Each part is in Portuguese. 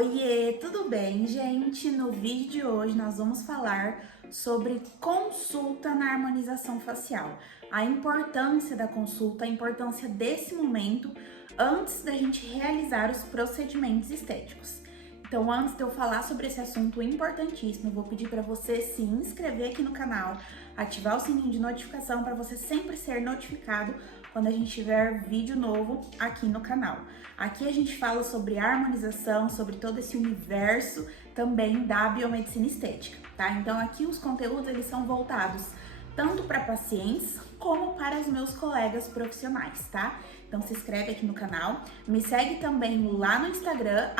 Oiê, tudo bem, gente? No vídeo de hoje nós vamos falar sobre consulta na harmonização facial. A importância da consulta, a importância desse momento antes da gente realizar os procedimentos estéticos. Então, antes de eu falar sobre esse assunto importantíssimo, eu vou pedir para você se inscrever aqui no canal, ativar o sininho de notificação para você sempre ser notificado quando a gente tiver vídeo novo aqui no canal. Aqui a gente fala sobre harmonização, sobre todo esse universo também da biomedicina estética, tá? Então aqui os conteúdos eles são voltados tanto para pacientes como para os meus colegas profissionais, tá? Então se inscreve aqui no canal, me segue também lá no Instagram,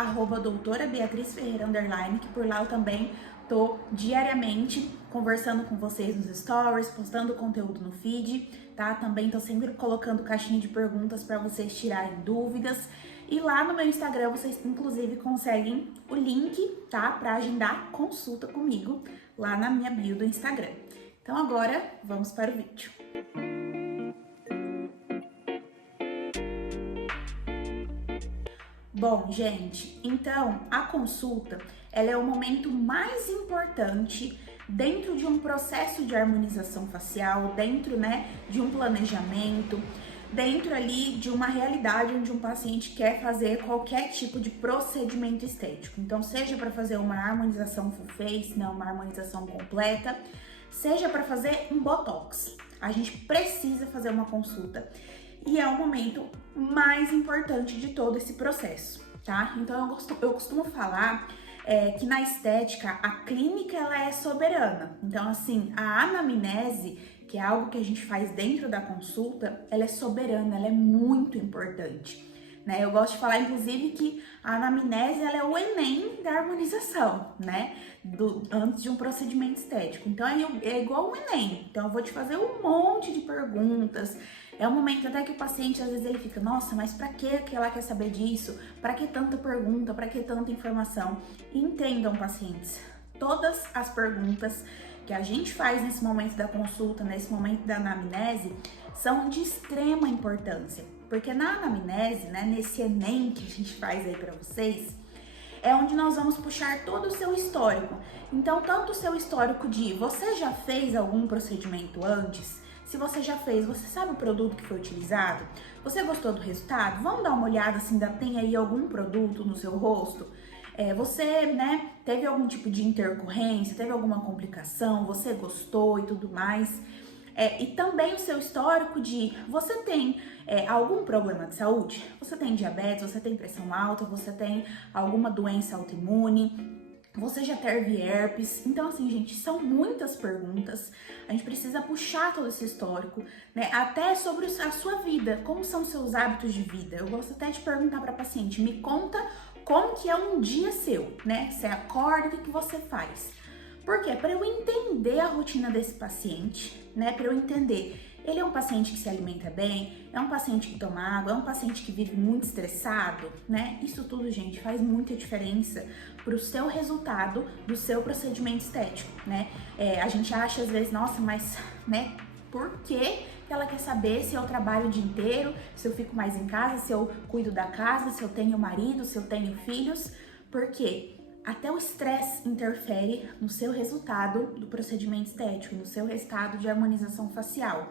@doutorabeatrizferreira_, que por lá eu também tô diariamente conversando com vocês nos stories, postando conteúdo no feed, tá? Também tô sempre colocando caixinha de perguntas para vocês tirarem dúvidas. E lá no meu Instagram vocês inclusive conseguem o link, tá? Para agendar consulta comigo lá na minha bio do Instagram. Então agora vamos para o vídeo. Bom, gente, então a consulta, ela é o momento mais importante dentro de um processo de harmonização facial, dentro, de um planejamento, dentro ali de uma realidade onde um paciente quer fazer qualquer tipo de procedimento estético. Então, seja para fazer uma harmonização full face, uma harmonização completa, seja para fazer um botox. A gente precisa fazer uma consulta. E é o momento mais importante de todo esse processo, tá? Então eu costumo falar que na estética a clínica ela é soberana. Então assim, a anamnese, que é algo que a gente faz dentro da consulta, ela é soberana, ela é muito importante. Eu gosto de falar, inclusive, que a anamnese ela é o Enem da harmonização, antes de um procedimento estético. Então, é igual o Enem. Então, eu vou te fazer um monte de perguntas. É um momento até que o paciente, às vezes, ele fica, nossa, mas pra que ela quer saber disso? Pra que tanta pergunta? Pra que tanta informação? E entendam, pacientes, todas as perguntas que a gente faz nesse momento da consulta, nesse momento da anamnese, são de extrema importância. Porque na anamnese, nesse Enem que a gente faz aí pra vocês, é onde nós vamos puxar todo o seu histórico. Então, tanto o seu histórico de você já fez algum procedimento antes? Se você já fez, você sabe o produto que foi utilizado? Você gostou do resultado? Vamos dar uma olhada se ainda tem aí algum produto no seu rosto? Você, teve algum tipo de intercorrência, teve alguma complicação, você gostou e tudo mais? E também o seu histórico de você tem algum problema de saúde? Você tem diabetes, você tem pressão alta, você tem alguma doença autoimune? Você já teve herpes? Então, assim, gente, são muitas perguntas. A gente precisa puxar todo esse histórico, até sobre a sua vida, como são os seus hábitos de vida. Eu gosto até de perguntar para paciente, me conta como que é um dia seu, Você acorda, o que você faz? Por quê? Para eu entender a rotina desse paciente, para eu entender, ele é um paciente que se alimenta bem, é um paciente que toma água, é um paciente que vive muito estressado, Isso tudo, gente, faz muita diferença para o seu resultado do seu procedimento estético, A gente acha às vezes, nossa, mas, por que ela quer saber se eu trabalho o dia inteiro, se eu fico mais em casa, se eu cuido da casa, se eu tenho marido, se eu tenho filhos? Por quê? Até o estresse interfere no seu resultado do procedimento estético, no seu resultado de harmonização facial.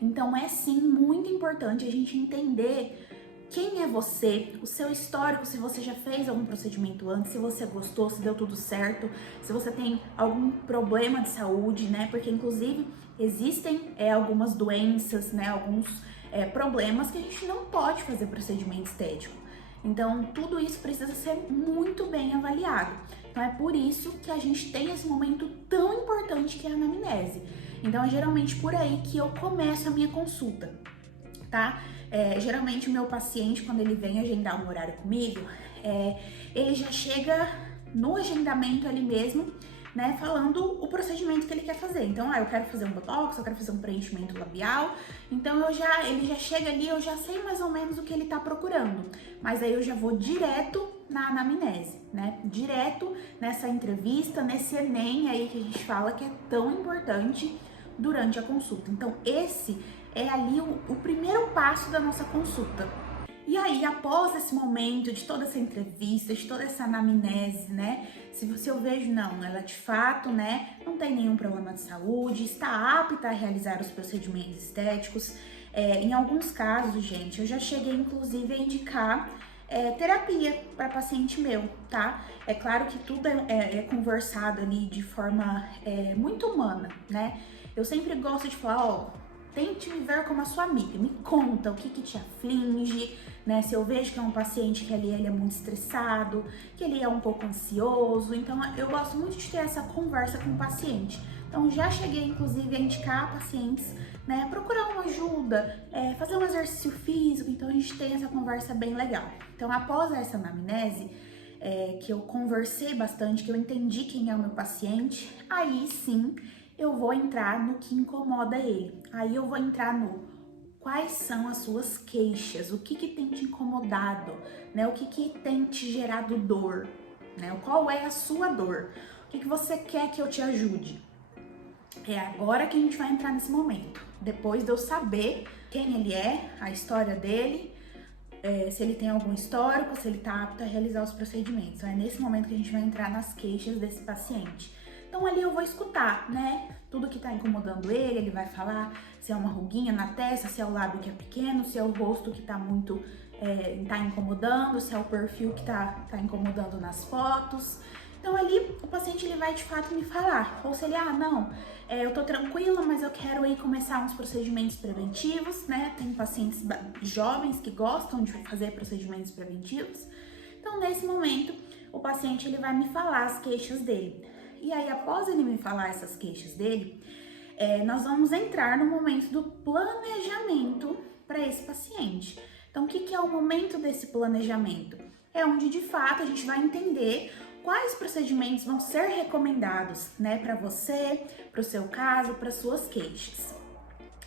Então é sim muito importante a gente entender quem é você, o seu histórico, se você já fez algum procedimento antes, se você gostou, se deu tudo certo, se você tem algum problema de saúde, Porque inclusive existem algumas doenças, alguns problemas que a gente não pode fazer procedimento estético. Então, tudo isso precisa ser muito bem avaliado. Então, é por isso que a gente tem esse momento tão importante que é a anamnese. Então, é geralmente por aí que eu começo a minha consulta, tá? Geralmente, o meu paciente, quando ele vem agendar um horário comigo, ele já chega no agendamento ali mesmo, falando o procedimento que ele quer fazer. Então, eu quero fazer um botox, eu quero fazer um preenchimento labial. Então, ele já chega ali, eu já sei mais ou menos o que ele tá procurando. Mas aí eu já vou direto na anamnese, Direto nessa entrevista, nesse Enem aí que a gente fala que é tão importante durante a consulta. Então, esse é ali o primeiro passo da nossa consulta. E aí, após esse momento de toda essa entrevista, de toda essa anamnese, né? Se eu vejo, não, ela de fato, né, não tem nenhum problema de saúde, está apta a realizar os procedimentos estéticos. Em alguns casos, gente, eu já cheguei inclusive a indicar terapia para paciente meu, tá? É claro que tudo é conversado ali de forma muito humana, né? Eu sempre gosto de falar, ó, tente me ver como a sua amiga, me conta o que te aflige, né? Se eu vejo que é um paciente que ali ele é muito estressado, que ele é um pouco ansioso, então eu gosto muito de ter essa conversa com o paciente. Então já cheguei inclusive a indicar pacientes, né, procurar uma ajuda, fazer um exercício físico, então a gente tem essa conversa bem legal. Então após essa anamnese, que eu conversei bastante, que eu entendi quem é o meu paciente, aí sim eu vou entrar no que incomoda ele. Aí eu vou entrar no quais são as suas queixas, o que tem te incomodado, né? O que tem te gerado dor, né? Qual é a sua dor? O que você quer que eu te ajude? É agora que a gente vai entrar nesse momento. Depois de eu saber quem ele é, a história dele, se ele tem algum histórico, se ele está apto a realizar os procedimentos. Então, é nesse momento que a gente vai entrar nas queixas desse paciente. Então ali eu vou escutar, né? Tudo que tá incomodando ele vai falar se é uma ruguinha na testa, se é o lábio que é pequeno, se é o rosto que tá muito, tá incomodando, se é o perfil que tá incomodando nas fotos. Então ali o paciente ele vai de fato me falar, ou se ele, não, eu tô tranquila, mas eu quero aí começar uns procedimentos preventivos, né? Tem pacientes jovens que gostam de fazer procedimentos preventivos. Então nesse momento o paciente ele vai me falar as queixas dele. E aí, após ele me falar essas queixas dele, nós vamos entrar no momento do planejamento para esse paciente. Então, o que é o momento desse planejamento? É onde, de fato, a gente vai entender quais procedimentos vão ser recomendados, né, para você, para o seu caso, para suas queixas.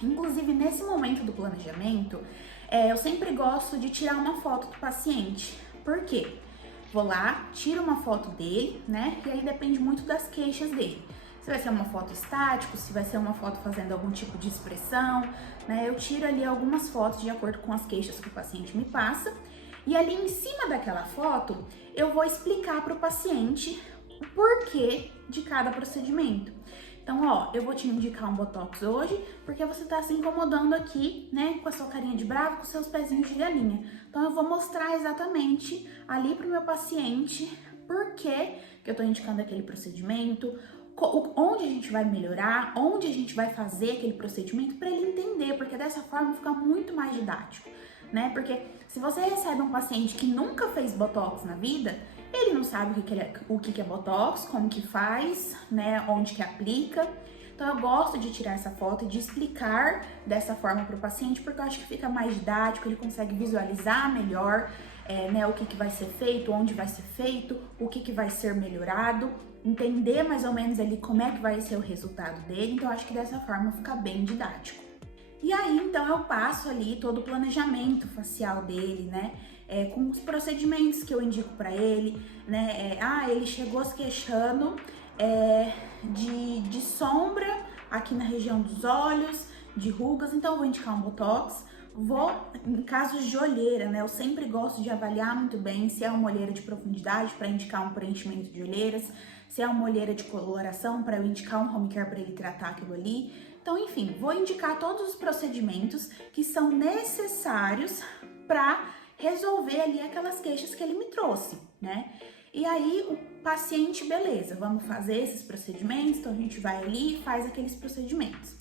Inclusive, nesse momento do planejamento, eu sempre gosto de tirar uma foto do paciente. Por quê? Vou lá, tiro uma foto dele, né? E aí depende muito das queixas dele. Se vai ser uma foto estática, se vai ser uma foto fazendo algum tipo de expressão, né? Eu tiro ali algumas fotos de acordo com as queixas que o paciente me passa. E ali em cima daquela foto, eu vou explicar para o paciente o porquê de cada procedimento. Então, ó, eu vou te indicar um Botox hoje, porque você tá se incomodando aqui, né, com a sua carinha de bravo, com seus pezinhos de galinha. Então, eu vou mostrar exatamente ali pro meu paciente por que eu tô indicando aquele procedimento, onde a gente vai melhorar, onde a gente vai fazer aquele procedimento para ele entender, porque dessa forma fica muito mais didático, né? Porque se você recebe um paciente que nunca fez Botox na vida, ele não sabe o que é Botox, como que faz, né, onde que aplica. Então eu gosto de tirar essa foto e de explicar dessa forma para o paciente, porque eu acho que fica mais didático, ele consegue visualizar melhor, né, o que vai ser feito, onde vai ser feito, o que vai ser melhorado, entender mais ou menos ali como é que vai ser o resultado dele. Então eu acho que dessa forma fica bem didático. E aí, então, eu passo ali todo o planejamento facial dele, né? Com os procedimentos que eu indico para ele, né? Ele chegou se queixando de sombra aqui na região dos olhos, de rugas, então eu vou indicar um Botox. Em casos de olheira, né? Eu sempre gosto de avaliar muito bem se é uma olheira de profundidade para indicar um preenchimento de olheiras, se é uma olheira de coloração para eu indicar um home care para ele tratar aquilo ali. Então, enfim, vou indicar todos os procedimentos que são necessários para resolver ali aquelas queixas que ele me trouxe, né? E aí, o paciente, beleza, vamos fazer esses procedimentos, então a gente vai ali e faz aqueles procedimentos.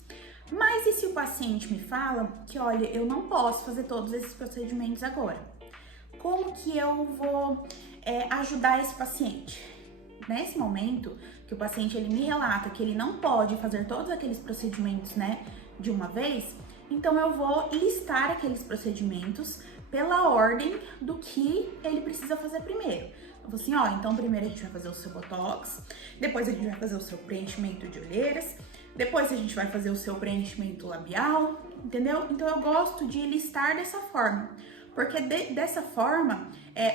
Mas e se o paciente me fala que, olha, eu não posso fazer todos esses procedimentos agora? Como que eu vou ajudar esse paciente? Nesse momento que o paciente ele me relata que ele não pode fazer todos aqueles procedimentos, né, de uma vez, então eu vou listar aqueles procedimentos pela ordem do que ele precisa fazer primeiro. Eu vou assim, então primeiro a gente vai fazer o seu Botox, depois a gente vai fazer o seu preenchimento de olheiras, depois a gente vai fazer o seu preenchimento labial, entendeu? Então eu gosto de listar dessa forma. Porque dessa forma,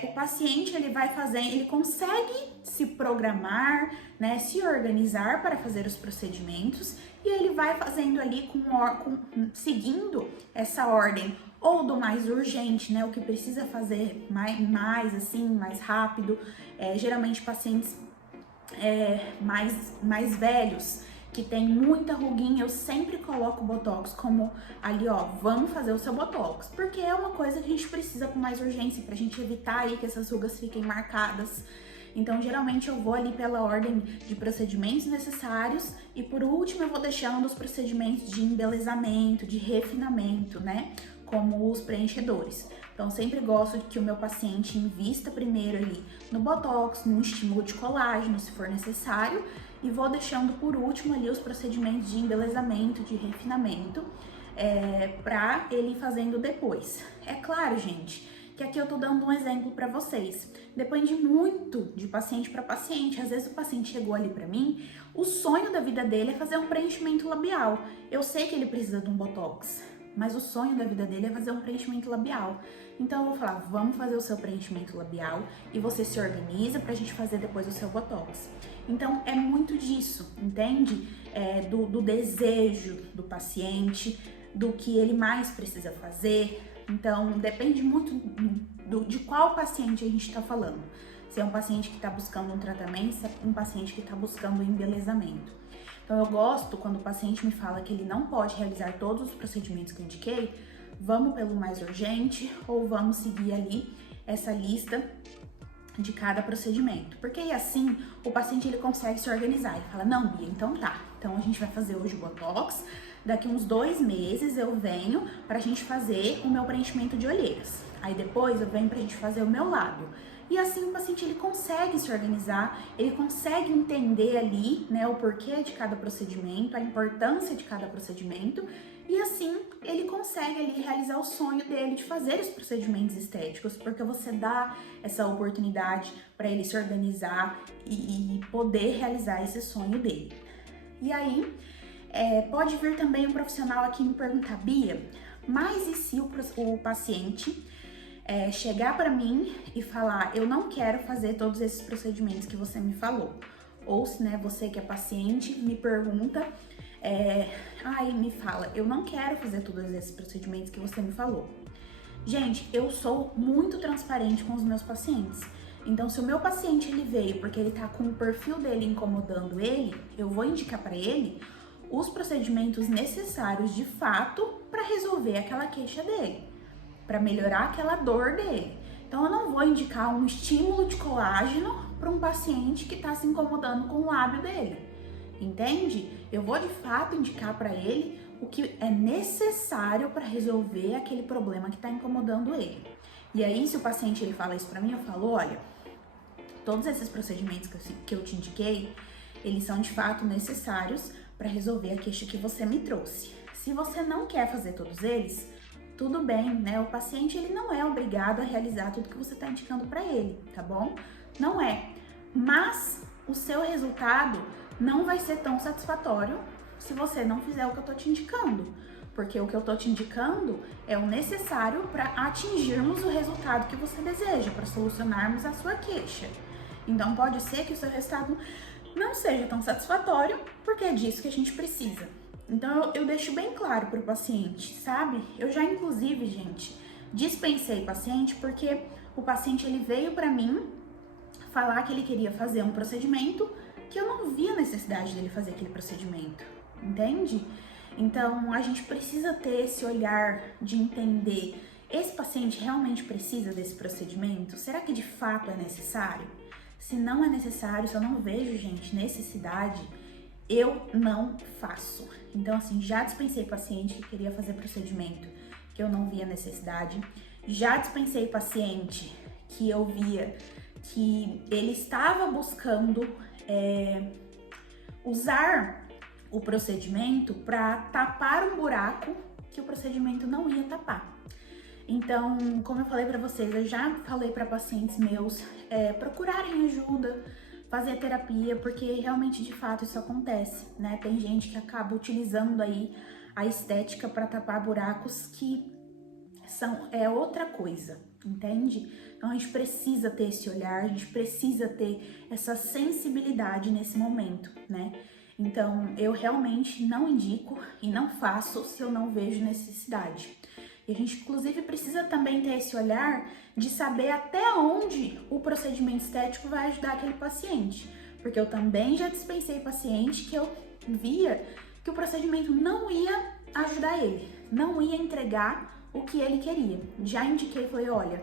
o paciente ele consegue se programar, né, se organizar para fazer os procedimentos e ele vai fazendo ali seguindo essa ordem ou do mais urgente, né? O que precisa fazer mais rápido. Geralmente pacientes mais velhos, que tem muita ruguinha, eu sempre coloco o Botox como ali, ó, vamos fazer o seu Botox, porque é uma coisa que a gente precisa com mais urgência, pra gente evitar aí que essas rugas fiquem marcadas. Então, geralmente eu vou ali pela ordem de procedimentos necessários e por último eu vou deixando os procedimentos de embelezamento, de refinamento, né? Como os preenchedores. Então, eu sempre gosto de que o meu paciente invista primeiro ali no Botox, no estímulo de colágeno, se for necessário, e vou deixando por último ali os procedimentos de embelezamento, de refinamento, para ele ir fazendo depois. É claro, gente, que aqui eu tô dando um exemplo para vocês. Depende muito de paciente para paciente. Às vezes o paciente chegou ali para mim, o sonho da vida dele é fazer um preenchimento labial. Eu sei que ele precisa de um Botox, mas o sonho da vida dele é fazer um preenchimento labial. Então eu vou falar, vamos fazer o seu preenchimento labial e você se organiza pra gente fazer depois o seu Botox. Então é muito disso, entende? Do desejo do paciente, do que ele mais precisa fazer. Então depende muito de qual paciente a gente está falando. Se é um paciente que está buscando um tratamento, se é um paciente que está buscando um embelezamento. Então eu gosto quando o paciente me fala que ele não pode realizar todos os procedimentos que eu indiquei, vamos pelo mais urgente ou vamos seguir ali essa lista de cada procedimento. Porque aí assim o paciente ele consegue se organizar e fala, não, Bia, então tá, então a gente vai fazer hoje o Botox, daqui uns 2 meses eu venho pra gente fazer o meu preenchimento de olheiras. Aí depois eu venho pra gente fazer o meu lábio. E assim o paciente ele consegue se organizar, ele consegue entender ali, né, o porquê de cada procedimento, a importância de cada procedimento, e assim ele consegue ali realizar o sonho dele de fazer os procedimentos estéticos, porque você dá essa oportunidade para ele se organizar e poder realizar esse sonho dele. E aí pode vir também um profissional aqui me perguntar, Bia, mas e se o paciente chegar para mim e falar, eu não quero fazer todos esses procedimentos que você me falou? Ou se, né, você que é paciente me pergunta, me fala, eu não quero fazer todos esses procedimentos que você me falou. Gente, eu sou muito transparente com os meus pacientes. Então, se o meu paciente ele veio porque ele tá com o perfil dele incomodando ele, eu vou indicar para ele os procedimentos necessários de fato para resolver aquela queixa dele, para melhorar aquela dor dele. Então eu não vou indicar um estímulo de colágeno para um paciente que está se incomodando com o lábio dele, entende? Eu vou de fato indicar para ele o que é necessário para resolver aquele problema que está incomodando ele. E aí, se o paciente ele fala isso para mim, eu falo, olha, todos esses procedimentos que eu te indiquei, eles são de fato necessários para resolver a queixa que você me trouxe. Se você não quer fazer todos eles, tudo bem, né? O paciente ele não é obrigado a realizar tudo que você está indicando para ele, tá bom? Não é. Mas o seu resultado não vai ser tão satisfatório se você não fizer o que eu tô te indicando. Porque o que eu tô te indicando é o necessário para atingirmos o resultado que você deseja, para solucionarmos a sua queixa. Então pode ser que o seu resultado não seja tão satisfatório, porque é disso que a gente precisa. Então eu deixo bem claro para o paciente, sabe? Eu já inclusive, gente, dispensei paciente porque o paciente ele veio para mim falar que ele queria fazer um procedimento que eu não via necessidade dele fazer aquele procedimento, entende? Então a gente precisa ter esse olhar de entender, esse paciente realmente precisa desse procedimento? Será que de fato é necessário? Se não é necessário, se eu não vejo, gente, necessidade, eu não faço. Então, assim, já dispensei paciente que queria fazer procedimento que eu não via necessidade. Já dispensei paciente que eu via que ele estava buscando usar o procedimento para tapar um buraco que o procedimento não ia tapar. Então, como eu falei para vocês, eu já falei para pacientes meus procurarem ajuda, fazer terapia, porque realmente, de fato, isso acontece, né? Tem gente que acaba utilizando aí a estética para tapar buracos que é outra coisa, entende? Então, a gente precisa ter esse olhar, a gente precisa ter essa sensibilidade nesse momento, né? Então, eu realmente não indico e não faço se eu não vejo necessidade. E a gente, inclusive, precisa também ter esse olhar de saber até onde o procedimento estético vai ajudar aquele paciente. Porque eu também já dispensei paciente que eu via que o procedimento não ia ajudar ele, não ia entregar o que ele queria. Já indiquei, falei, olha,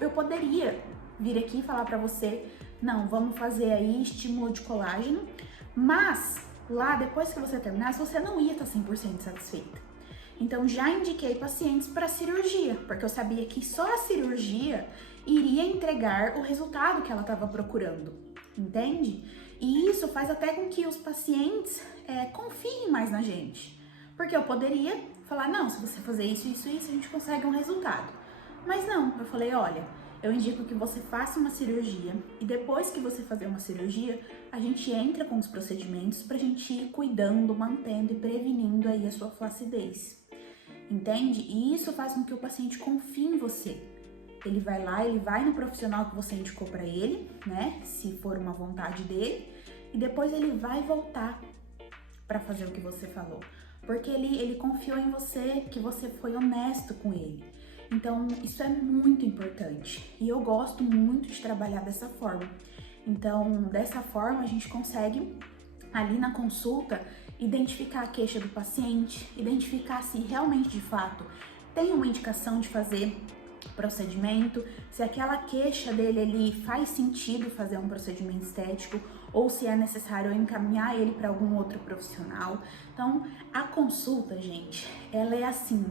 eu poderia vir aqui e falar pra você, não, vamos fazer aí estímulo de colágeno, mas lá, depois que você terminasse, você não ia estar 100% satisfeita. Então, já indiquei pacientes para cirurgia, porque eu sabia que só a cirurgia iria entregar o resultado que ela estava procurando, entende? E isso faz até com que os pacientes confiem mais na gente, porque eu poderia falar, não, se você fazer isso, isso, isso, a gente consegue um resultado. Mas não, eu falei, olha, eu indico que você faça uma cirurgia e depois que você fazer uma cirurgia, a gente entra com os procedimentos pra gente ir cuidando, mantendo e prevenindo aí a sua flacidez. Entende? E isso faz com que o paciente confie em você. Ele vai lá, ele vai no profissional que você indicou pra ele, né? Se for uma vontade dele, e depois ele vai voltar pra fazer o que você falou. Porque ele confiou em você, que você foi honesto com ele. Então, isso é muito importante e eu gosto muito de trabalhar dessa forma. Então, dessa forma, a gente consegue, ali na consulta, identificar a queixa do paciente, identificar se realmente, de fato, tem uma indicação de fazer procedimento, se aquela queixa dele ali faz sentido fazer um procedimento estético ou se é necessário encaminhar ele para algum outro profissional. Então, a consulta, gente, ela é assim,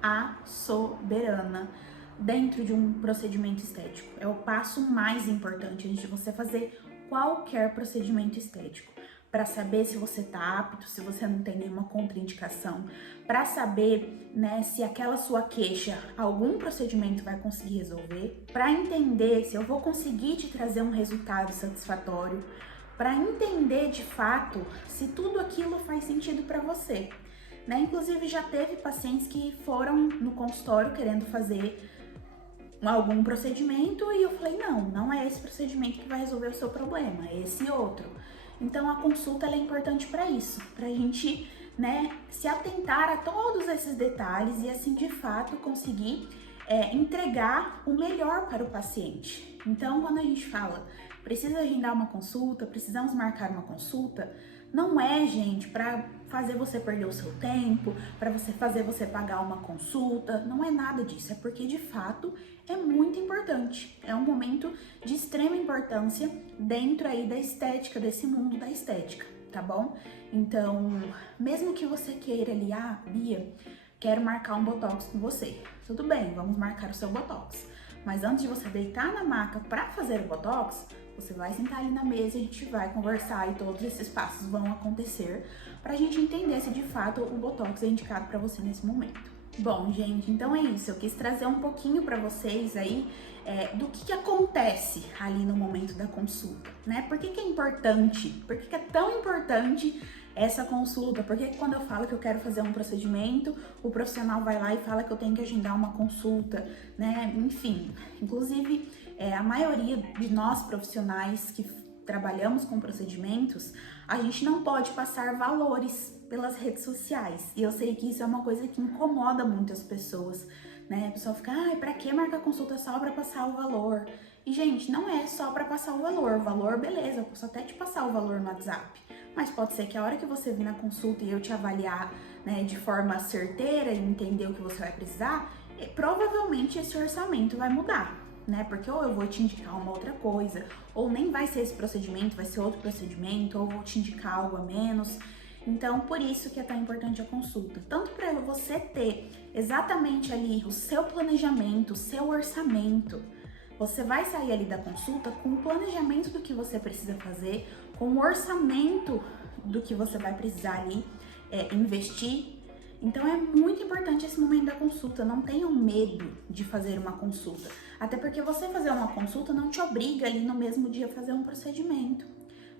a soberana dentro de um procedimento estético. É o passo mais importante antes de você fazer qualquer procedimento estético. Para saber se você está apto, se você não tem nenhuma contraindicação, para saber, né, se aquela sua queixa, algum procedimento vai conseguir resolver, para entender se eu vou conseguir te trazer um resultado satisfatório, para entender de fato se tudo aquilo faz sentido para você. Né? Inclusive já teve pacientes que foram no consultório querendo fazer algum procedimento e eu falei, não é esse procedimento que vai resolver o seu problema, é esse outro. Então a consulta ela é importante para isso, para a gente, né, se atentar a todos esses detalhes e assim de fato conseguir entregar o melhor para o paciente. Então quando a gente fala, precisa agendar uma consulta, precisamos marcar uma consulta, não é, gente, para fazer você perder o seu tempo, para fazer você pagar uma consulta, não é nada disso, é porque de fato é muito importante, é um momento de extrema importância dentro aí da estética, desse mundo da estética, tá bom? Então, mesmo que você queira ali, Bia, quero marcar um botox com você, tudo bem, vamos marcar o seu botox, mas antes de você deitar na maca para fazer o botox, você vai sentar ali na mesa e a gente vai conversar e todos esses passos vão acontecer pra gente entender se de fato o Botox é indicado pra você nesse momento. Bom, gente, então é isso. Eu quis trazer um pouquinho pra vocês aí do que acontece ali no momento da consulta, né? Por que é importante? Por que é tão importante essa consulta? Porque quando eu falo que eu quero fazer um procedimento, o profissional vai lá e fala que eu tenho que agendar uma consulta, né? Enfim, inclusive a maioria de nós profissionais que trabalhamos com procedimentos, a gente não pode passar valores pelas redes sociais. E eu sei que isso é uma coisa que incomoda muitas pessoas, né? A pessoa fica, pra que marcar consulta só pra passar o valor? E, gente, não é só pra passar o valor. O valor, beleza, eu posso até te passar o valor no WhatsApp. Mas pode ser que a hora que você vir na consulta e eu te avaliar, né, de forma certeira e entender o que você vai precisar, provavelmente esse orçamento vai mudar, né? Porque ou eu vou te indicar uma outra coisa, ou nem vai ser esse procedimento, vai ser outro procedimento, ou vou te indicar algo a menos. Então, por isso que é tão importante a consulta. Tanto para você ter exatamente ali o seu planejamento, o seu orçamento. Você vai sair ali da consulta com o planejamento do que você precisa fazer, com o orçamento do que você vai precisar ali investir. Então é muito importante esse momento da consulta, não tenham medo de fazer uma consulta. Até porque você fazer uma consulta não te obriga ali no mesmo dia a fazer um procedimento.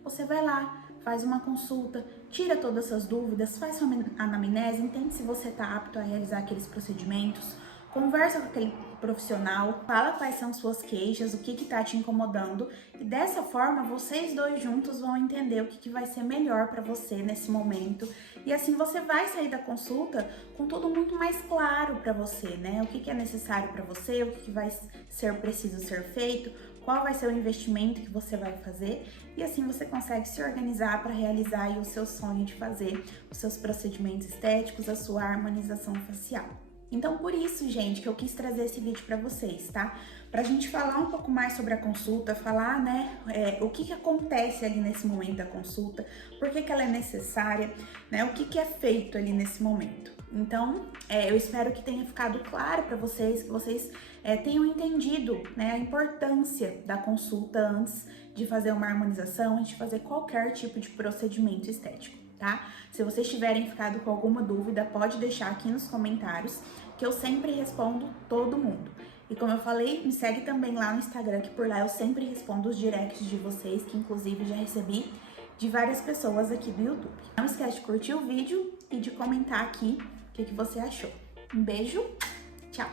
Você vai lá, faz uma consulta, tira todas essas dúvidas, faz sua anamnese, entende se você está apto a realizar aqueles procedimentos, conversa com aquele profissional, fala quais são suas queixas, o que tá te incomodando, e dessa forma vocês dois juntos vão entender o que vai ser melhor para você nesse momento, e assim você vai sair da consulta com tudo muito mais claro para você, né? O que é necessário para você, o que vai ser preciso ser feito, qual vai ser o investimento que você vai fazer, e assim você consegue se organizar para realizar aí o seu sonho de fazer os seus procedimentos estéticos, a sua harmonização facial. Então, por isso, gente, que eu quis trazer esse vídeo para vocês, tá? Pra gente falar um pouco mais sobre a consulta, falar, né, o que acontece ali nesse momento da consulta, por que ela é necessária, né, o que é feito ali nesse momento. Então, eu espero que tenha ficado claro para vocês, que vocês tenham entendido, né, a importância da consulta antes de fazer uma harmonização, antes de fazer qualquer tipo de procedimento estético, tá? Se vocês tiverem ficado com alguma dúvida, pode deixar aqui nos comentários, que eu sempre respondo todo mundo. E como eu falei, me segue também lá no Instagram, que por lá eu sempre respondo os directs de vocês, que inclusive já recebi de várias pessoas aqui do YouTube. Não esquece de curtir o vídeo e de comentar aqui o que você achou. Um beijo, tchau!